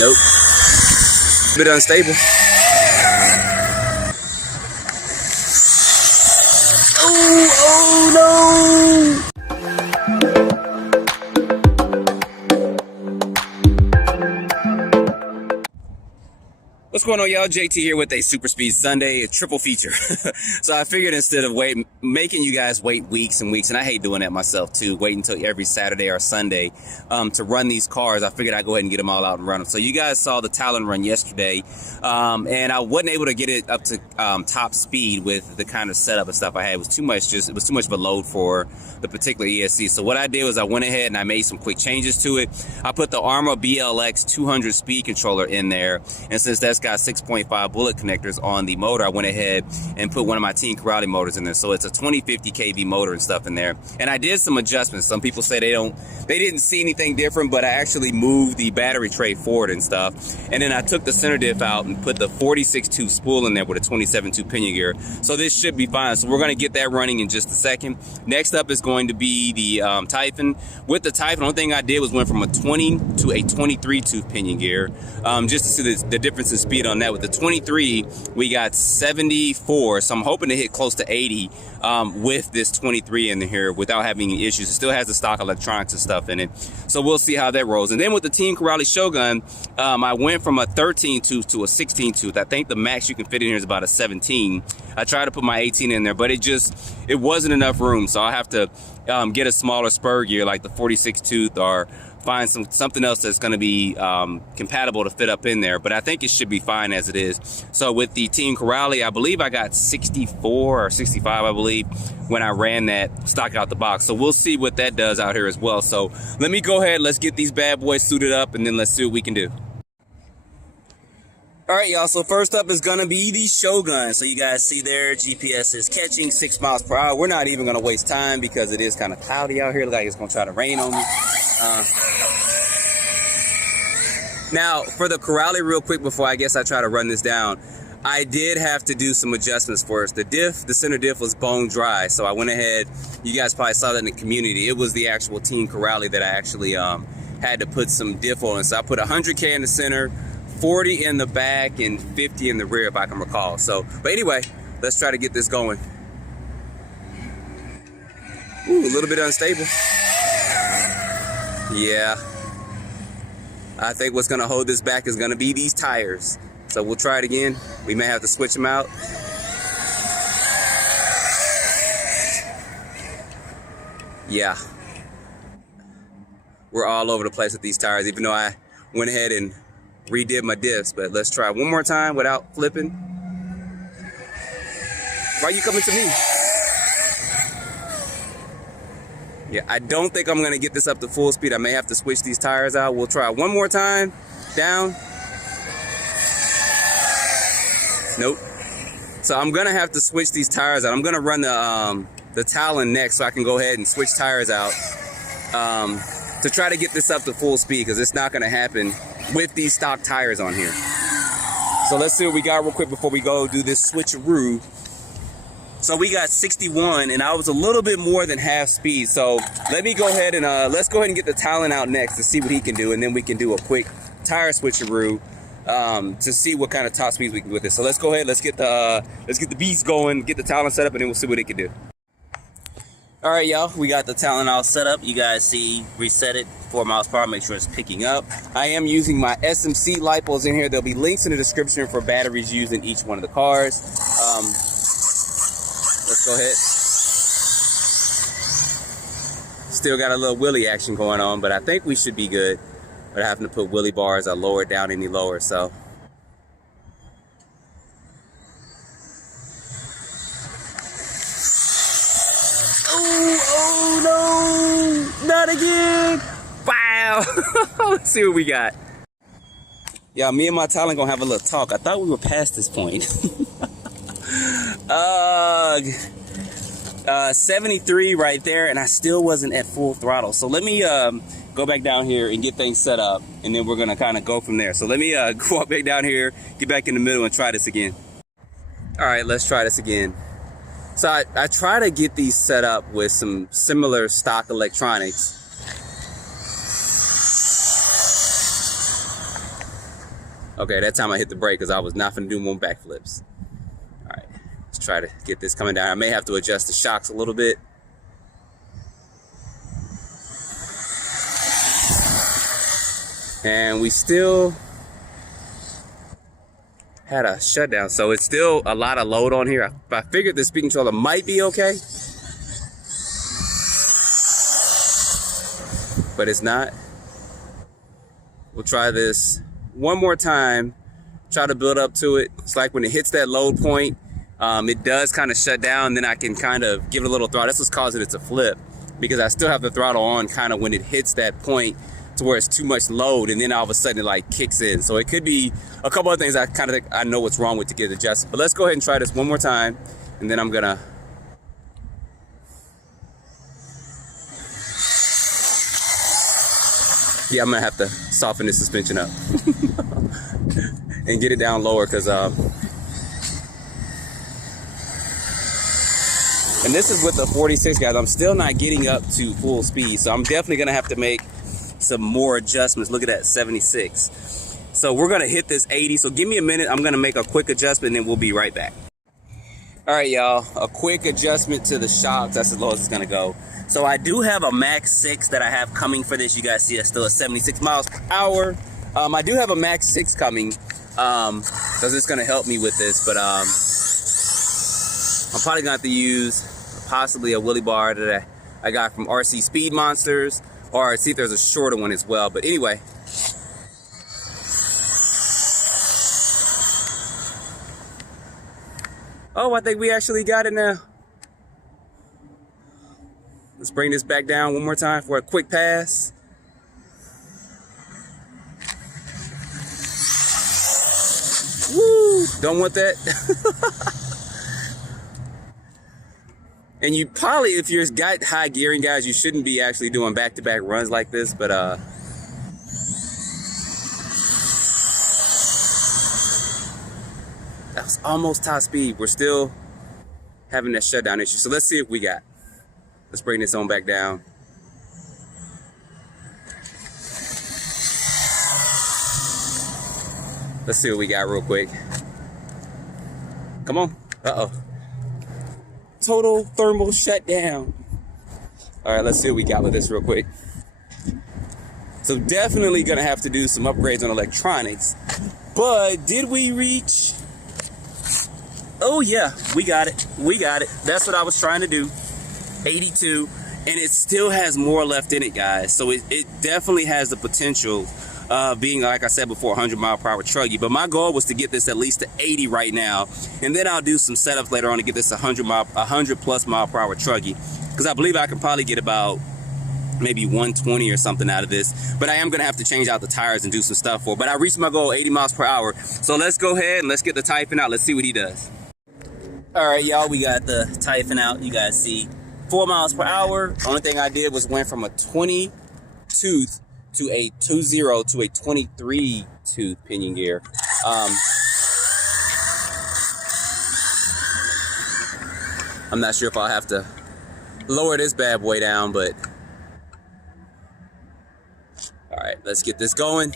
Nope. A bit unstable. Oh no! What's going on, y'all? JT here with a Super Speed Sunday, a triple feature. So I figured instead of making you guys wait weeks and weeks, and I hate doing that myself too, waiting until every Saturday or Sunday to run these cars, I figured I'd go ahead and get them all out and run them. So you guys saw the Talon run yesterday, and I wasn't able to get it up to top speed with the kind of setup and stuff I had. It was too much of a load for the particular ESC. So what I did was I went ahead and I made some quick changes to it. I put the Arrma BLX 200 speed controller in there, and since that's got 6.5 bullet connectors on the motor, I went ahead and put one of my Team Corrali motors in there. So it's a 2050 kV motor and stuff in there. And I did some adjustments. Some people say they didn't see anything different, but I actually moved the battery tray forward and stuff. And then I took the center diff out and put the 46.2 spool in there with a 27.2 pinion gear. So this should be fine. So we're going to get that running in just a second. Next up is going to be the Typhon. With the Typhon, the only thing I did was went from a 20 to a 23 tooth pinion gear, just to see the difference in speed on that. With the 23, we got 74, so I'm hoping to hit close to 80 with this 23 in here without having any issues. It still has the stock electronics and stuff in it, so we'll see how that rolls. And then with the Team Corrali Shogun, I went from a 13 tooth to a 16 tooth. I think the max you can fit in here is about a 17. I tried to put my 18 in there, but it wasn't enough room, so I'll have to get a smaller spur gear like the 46 tooth, or find something else that's going to be compatible to fit up in there. But I think it should be fine as it is. So with the Team Corrali, I believe I got 64 or 65, I believe, when I ran that stock out the box. So we'll see what that does out here as well. So let me go ahead, let's get these bad boys suited up, and then let's see what we can do. All right, y'all, so first up is going to be the Shogun. So you guys see there, GPS is catching 6 miles per hour. We're not even going to waste time because it is kind of cloudy out here. Looks like it's going to try to rain on me. Now, for the Corrali, real quick, before I guess I try to run this down, I did have to do some adjustments first. The center diff was bone dry, so I went ahead. You guys probably saw that in the community. It was the actual Team Corrali that I actually had to put some diff on. So I put 100K in the center, 40 in the back, and 50 in the rear, if I can recall. So, but anyway, let's try to get this going. Ooh, a little bit unstable. Yeah. I think what's gonna hold this back is gonna be these tires. So we'll try it again. We may have to switch them out. Yeah. We're all over the place with these tires, even though I went ahead and redid my diffs. But let's try one more time without flipping. Why are you coming to me? Yeah, I don't think I'm gonna get this up to full speed. I may have to switch these tires out. We'll try one more time. Down. Nope. So I'm gonna have to switch these tires out. I'm gonna run the Talon next, so I can go ahead and switch tires out to try to get this up to full speed, because it's not gonna happen with these stock tires on here. So let's see what we got real quick before we go do this switcheroo. So we got 61, and I was a little bit more than half speed. So let me go ahead and let's go ahead and get the Talon out next to see what he can do, and then we can do a quick tire switcheroo to see what kind of top speeds we can do with this. So let's go ahead, let's get the beast going, get the Talon set up, and then we'll see what it can do. All right, y'all, we got the Talon all set up. You guys see, reset it 4 miles per hour, make sure it's picking up. I am using my SMC lipos in here. There'll be links in the description for batteries used in each one of the cars. Let's go ahead. Still got a little wheelie action going on, but I think we should be good. But having to put wheelie bars, I lower it down any lower, so. Oh no, not again. Wow. Let's see what we got. Yeah, me and my Talon gonna have a little talk. I thought we were past this point. 73 right there, and I still wasn't at full throttle. So let me go back down here and get things set up, and then we're gonna kind of go from there. So let me go up back down here, get back in the middle, and try this again. All right, let's try this again. So I try to get these set up with some similar stock electronics. Okay, that time I hit the brake because I was not finna do more backflips. All right, let's try to get this coming down. I may have to adjust the shocks a little bit. And we still had a shutdown, so it's still a lot of load on here. I figured the speed controller might be okay, but it's not. We'll try this one more time, try to build up to it. It's like when it hits that load point, it does kind of shut down, then I can kind of give it a little throttle. That's what's causing it to flip, because I still have the throttle on kind of when it hits that point to where it's too much load, and then all of a sudden it like kicks in. So it could be a couple of things I kind of think I know what's wrong with to get it adjusted. But let's go ahead and try this one more time, and then I'm gonna I'm gonna have to soften this suspension up and get it down lower, because and this is with the 46, guys. I'm still not getting up to full speed, so I'm definitely gonna have to make some more adjustments. Look at that, 76. So we're gonna hit this 80. So give me a minute. I'm gonna make a quick adjustment, and then we'll be right back. All right, y'all. A quick adjustment to the shocks. That's as low as it's gonna go. So I do have a Max 6 that I have coming for this. You guys see it's still at 76 miles per hour. I do have a Max 6 coming, because it's gonna help me with this. But I'm probably gonna have to use possibly a wheelie bar that I got from RC Speed Monsters. Or see if there's a shorter one as well. But anyway. Oh, I think we actually got it now. Let's bring this back down one more time for a quick pass. Woo! Don't want that. And you probably, if you're got high gearing, guys, you shouldn't be actually doing back-to-back runs like this, but that was almost top speed. We're still having that shutdown issue. So let's see if we got. Let's bring this on back down. Let's see what we got real quick. Come on. Uh-oh. Total thermal shutdown. All right, let's see what we got with this real quick. So definitely gonna have to do some upgrades on electronics. But did we reach? Oh yeah, we got it. We got it. That's what I was trying to do. 82, and it still has more left in it, guys. So it definitely has the potential being, like I said before, 100 mile per hour truggy. But my goal was to get this at least to 80 right now, and then I'll do some setups later on to get this 100 plus mile per hour truggy, because I believe I can probably get about maybe 120 or something out of this. But I am gonna have to change out the tires and do some stuff for it. But I reached my goal, 80 miles per hour. So let's go ahead and let's get the Typhon out. Let's see what he does. All right, y'all, we got the Typhon out. You guys see 4 miles per hour. Only thing I did was went from a 20 tooth to a 20 to a 23 tooth pinion gear. I'm not sure if I'll have to lower this bad boy down, but all right, let's get this going.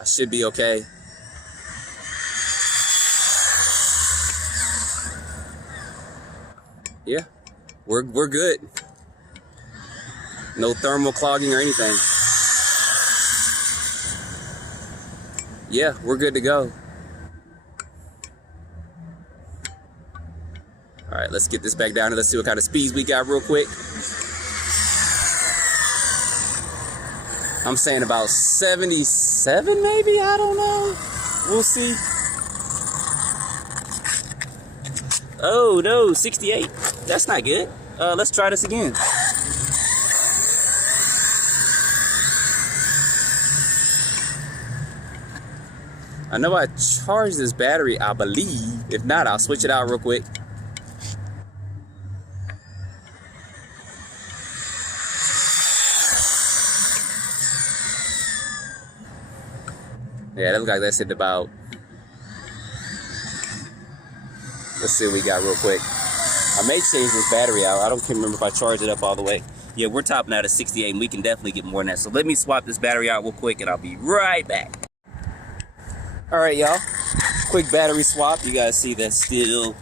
I should be okay. Yeah, we're good. No thermal clogging or anything. Yeah, we're good to go. All right, let's get this back down and let's see what kind of speeds we got real quick. I'm saying about 77 maybe, I don't know. We'll see. Oh no, 68. That's not good. Let's try this again. I know I charged this battery, I believe. If not, I'll switch it out real quick. Yeah, that looks like that's at about. Let's see what we got real quick. I may change this battery out. I can't remember if I charged it up all the way. Yeah, we're topping out at 68, and we can definitely get more than that. So let me swap this battery out real quick, and I'll be right back. All right, y'all. Quick battery swap. You guys see that's still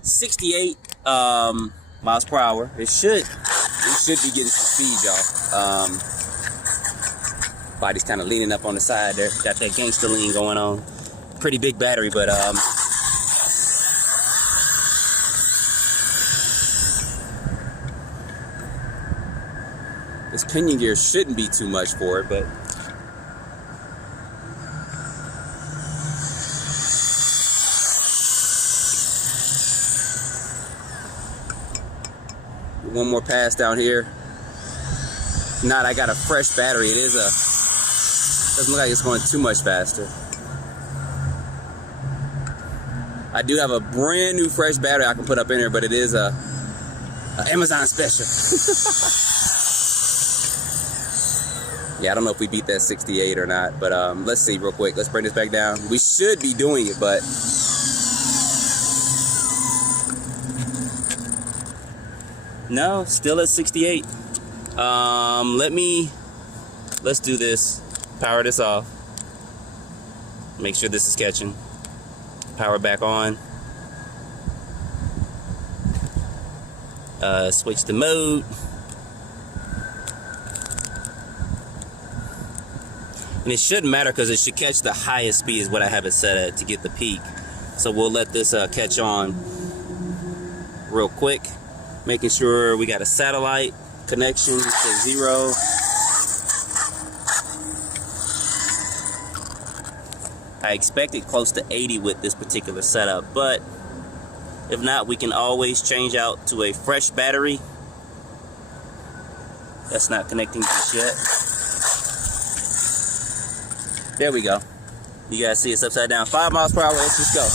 68 miles per hour. It should be getting some speed, y'all. Body's kind of leaning up on the side there. Got that gangster lean going on. Pretty big battery, but this pinion gear shouldn't be too much for it, but one more pass down here. If not, I got a fresh battery. It is doesn't look like it's going too much faster. I do have a brand new fresh battery I can put up in here, but it is a Amazon special. Yeah, I don't know if we beat that 68 or not, but let's see real quick. Let's bring this back down. We should be doing it, but no, still at 68. Let's do this. Power this off. Make sure this is catching. Power back on. Switch the mode. And it shouldn't matter because it should catch the highest speed is what I have it set at to get the peak. So we'll let this catch on real quick. Making sure we got a satellite connection to 0. I expected close to 80 with this particular setup, but if not, we can always change out to a fresh battery. That's not connecting just yet. There we go. You guys see it's upside down. 5 miles per hour. Let's just go.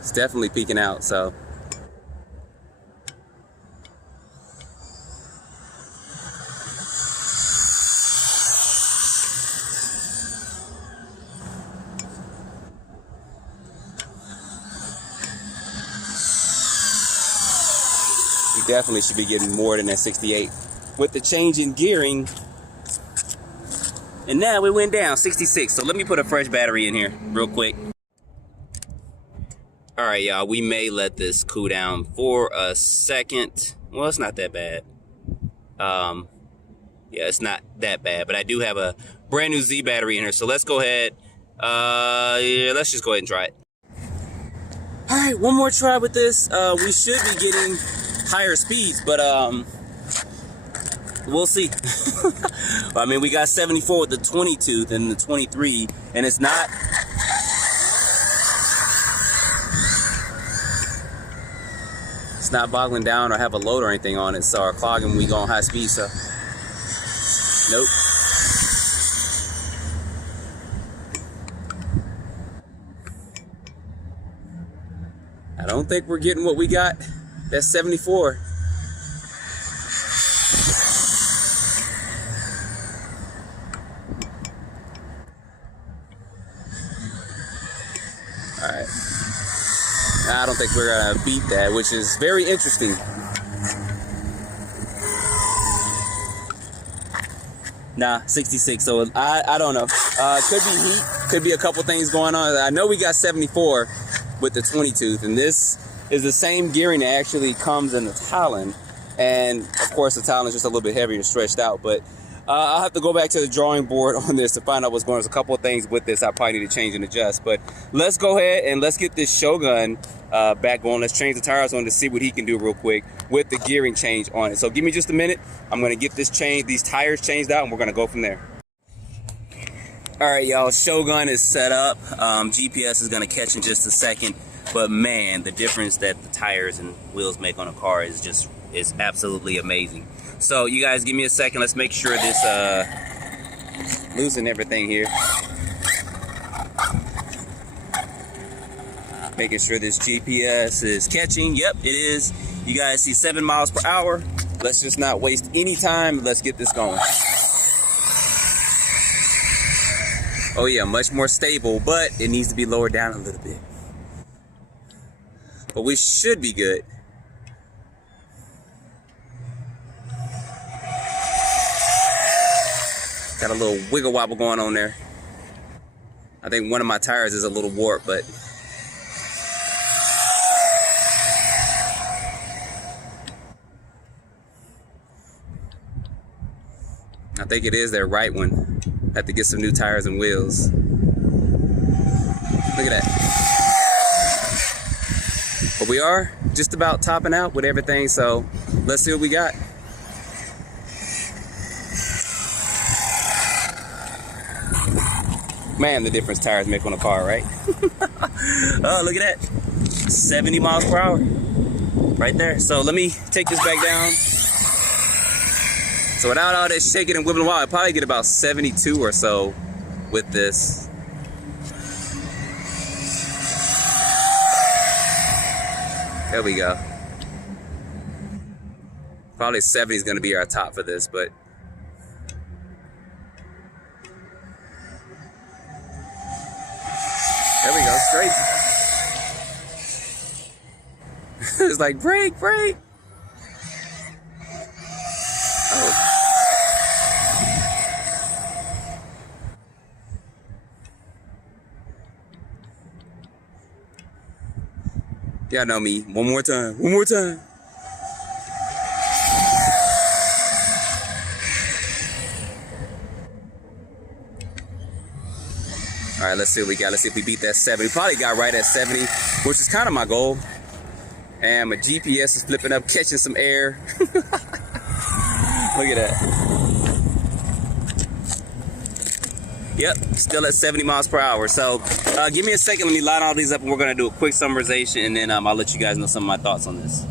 It's definitely peaking out, so. We definitely should be getting more than that 68 with the change in gearing. And now we went down 66. So let me put a fresh battery in here real quick. All right, y'all, we may let this cool down for a second. Well, it's not that bad. Yeah, it's not that bad, but I do have a brand new Z battery in here. So let's go ahead. Yeah, let's just go ahead and try it. All right, one more try with this. We should be getting higher speeds, but we'll see. I mean, we got 74 with the 22 and the 23, and it's not. It's not boggling down or have a load or anything on it, so our clogging we go on high speed, so nope. I don't think we're getting what we got. That's 74. All right. I don't think we're gonna beat that, which is very interesting. Nah, 66. So I don't know. Could be heat. Could be a couple things going on. I know we got 74 with the 22, and this is the same gearing that actually comes in the Talon. And of course, the Talon is just a little bit heavier and stretched out. But I'll have to go back to the drawing board on this to find out what's going on. There's a couple of things with this I probably need to change and adjust. But let's go ahead and let's get this Shogun back going. Let's change the tires on to see what he can do real quick with the gearing change on it. So give me just a minute. I'm going to get these tires changed out, and we're going to go from there. All right, y'all, Shogun is set up. GPS is going to catch in just a second. But man, the difference that the tires and wheels make on a car is absolutely amazing. So you guys give me a second. Let's make sure this losing everything here. Making sure this GPS is catching. Yep, it is. You guys see 7 miles per hour. Let's just not waste any time. Let's get this going. Oh yeah, much more stable, but it needs to be lowered down a little bit. but we should be good. Got a little wiggle wobble going on there. I think one of my tires is a little warped, but I think it is their right one. Have to get some new tires and wheels. Look at that. But we are just about topping out with everything, so let's see what we got. Man, the difference tires make on a car, right? Oh, look at that. 70 miles per hour. Right there. So let me take this back down. So without all this shaking and wibbling wild, I'll probably get about 72 or so with this. There we go. Probably 70 is going to be our top for this, but there we go, straight. It's like, brake. Oh. Y'all know me. One more time. All right, let's see what we got. Let's see if we beat that 70. Probably got right at 70, which is kind of my goal. And my GPS is flipping up, catching some air. Look at that. Yep, still at 70 miles per hour. So give me a second. Let me line all these up, and we're going to do a quick summarization, and then I'll let you guys know some of my thoughts on this.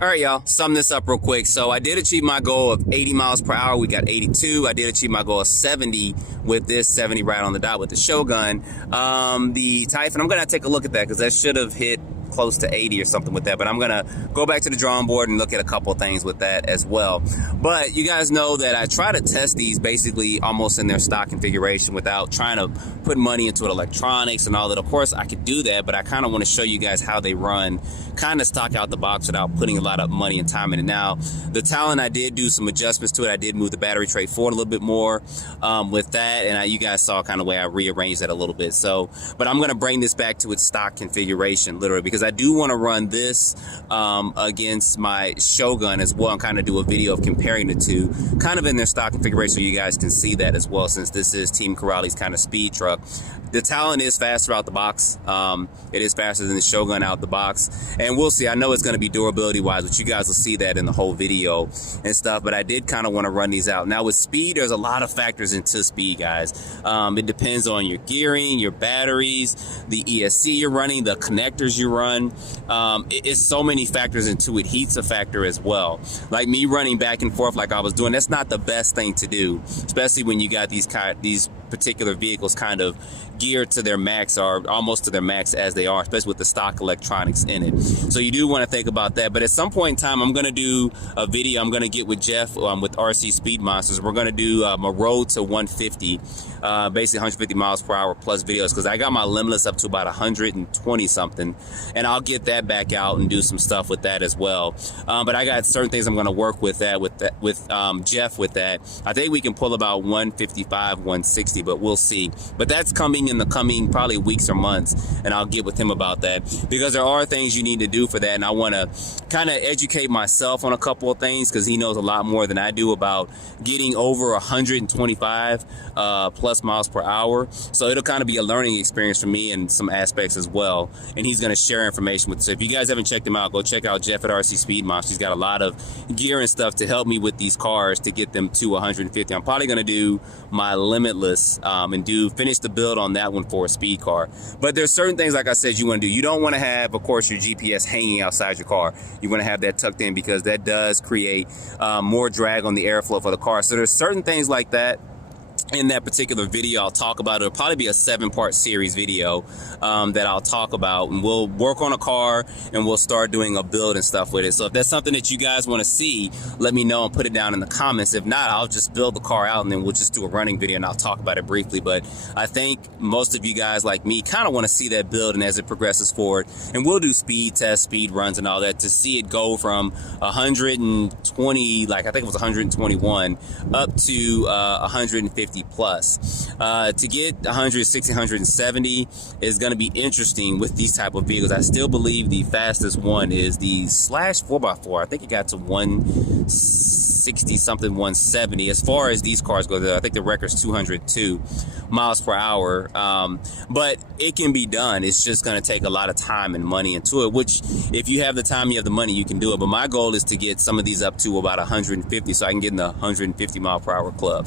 All right, y'all, sum this up real quick. So I did achieve my goal of 80 miles per hour. We got 82. I did achieve my goal of 70 with this, 70 right on the dot with the Shogun. The Typhon, I'm going to take a look at that because that should have hit close to 80 or something with that, but I'm gonna go back to the drawing board and look at a couple things with that as well. But you guys know that I try to test these basically almost in their stock configuration without trying to put money into electronics and all that. Of course I could do that, but I kind of want to show you guys how they run kind of stock out the box without putting a lot of money and time in it. Now the Talon, I did do some adjustments to it. I did move the battery tray forward a little bit more with that, and you guys saw kind of way I rearranged that a little bit. So but I'm going to bring this back to its stock configuration literally, because I do want to run this against my Shogun as well and kind of do a video of comparing the two kind of in their stock configuration so you guys can see that as well, since this is Team Corrali's kind of speed truck. The Talon is faster out the box. It is faster than the Shogun out the box, and we'll see. I know it's going to be durability wise, but you guys will see that in the whole video and stuff. But I did kind of want to run these out. Now with speed, there's a lot of factors into speed, guys. It depends on your gearing, your batteries, the ESC you're running, the connectors you run. It's so many factors into it. Heat's a factor as well. Like me running back and forth like I was doing, that's not the best thing to do, especially when you got these particular vehicles kind of geared to their max or almost to their max as they are, especially with the stock electronics in it. So you do want to think about that. But at some point in time, I'm going to do a video. I'm going to get with Jeff with RC Speed Monsters. We're going to do a road to 150, basically 150 miles per hour plus videos, because I got my limitless up to about 120 something, and I'll get that back out and do some stuff with that as well. But I got certain things I'm going to work with Jeff with that. I think we can pull about 155, 160, but we'll see. But that's coming in the coming probably weeks or months, and I'll get with him about that, because there are things you need to do for that, and I want to kind of educate myself on a couple of things, because he knows a lot more than I do about getting over 125 plus miles per hour. So it'll kind of be a learning experience for me in some aspects as well, and he's going to share information with us. So if you guys haven't checked him out, go check out Jeff at RC Speed Monsters. He's got a lot of gear and stuff to help me with these cars to get them to 150. I'm probably going to do my limitless and finish the build on that one for a speed car. But there's certain things, like I said, you want to do. You don't want to have, of course, your GPS hanging outside your car. You want to have that tucked in, because that does create more drag on the airflow for the car. So there's certain things like that in that particular video, I'll talk about it. It'll probably be a 7-part series video that I'll talk about, and we'll work on a car and we'll start doing a build and stuff with it. So if that's something that you guys want to see, let me know and put it down in the comments. If not, I'll just build the car out and then we'll just do a running video and I'll talk about it briefly. But I think most of you guys like me kind of want to see that build and as it progresses forward, and we'll do speed tests, speed runs and all that to see it go from 120, like I think it was 121 up to 150 plus. To get 160, 170 is going to be interesting with these type of vehicles. I still believe the fastest one is the Slash 4x4. I think it got to 160 something, 170. As far as these cars go, I think the record's 202 miles per hour. But it can be done. It's just going to take a lot of time and money into it, which if you have the time, you have the money, you can do it. But my goal is to get some of these up to about 150 so I can get in the 150 mile per hour club.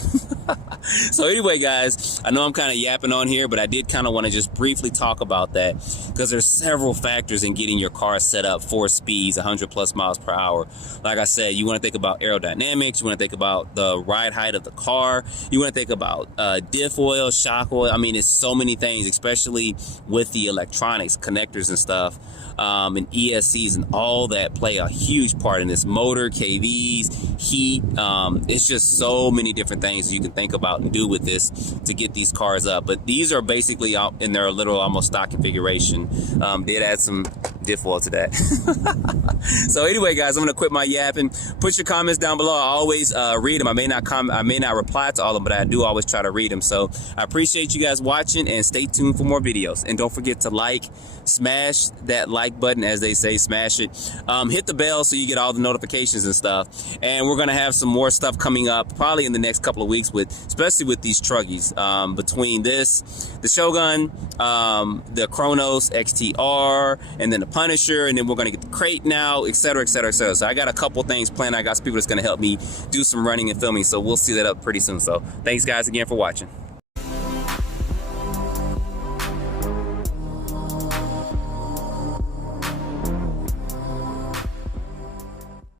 So anyway, guys, I know I'm kind of yapping on here, but I did kind of want to just briefly talk about that because there's several factors in getting your car set up for speeds 100 plus miles per hour. Like I said, you want to think about aerodynamics, you want to think about the ride height of the car, you want to think about diff oil, shock oil. I mean, it's so many things, especially with the electronics, connectors and stuff, and ESCs and all that play a huge part in this. Motor, KVs, heat, it's just so many different things you can think about and do with this to get these cars up. But these are basically out in their little almost stock configuration. Did add some diff oil to that. So anyway, guys, I'm gonna quit my yapping. Put your comments down below. I always read them. I may not reply to all of them, but I do always try to read them. So I appreciate you guys watching, and stay tuned for more videos. And don't forget to smash that like button, as they say, smash it. Hit the bell so you get all the notifications and stuff. And we're gonna have some more stuff coming up probably in the next couple of weeks, especially with these truggies. Between this, the Shogun, the Kronos XTR, and then the Punisher, and then we're gonna get the Crate now, etc., etc., etc. So I got a couple things planned. I got some people that's gonna help me do some running and filming. So we'll see that up pretty soon. So thanks guys again for watching.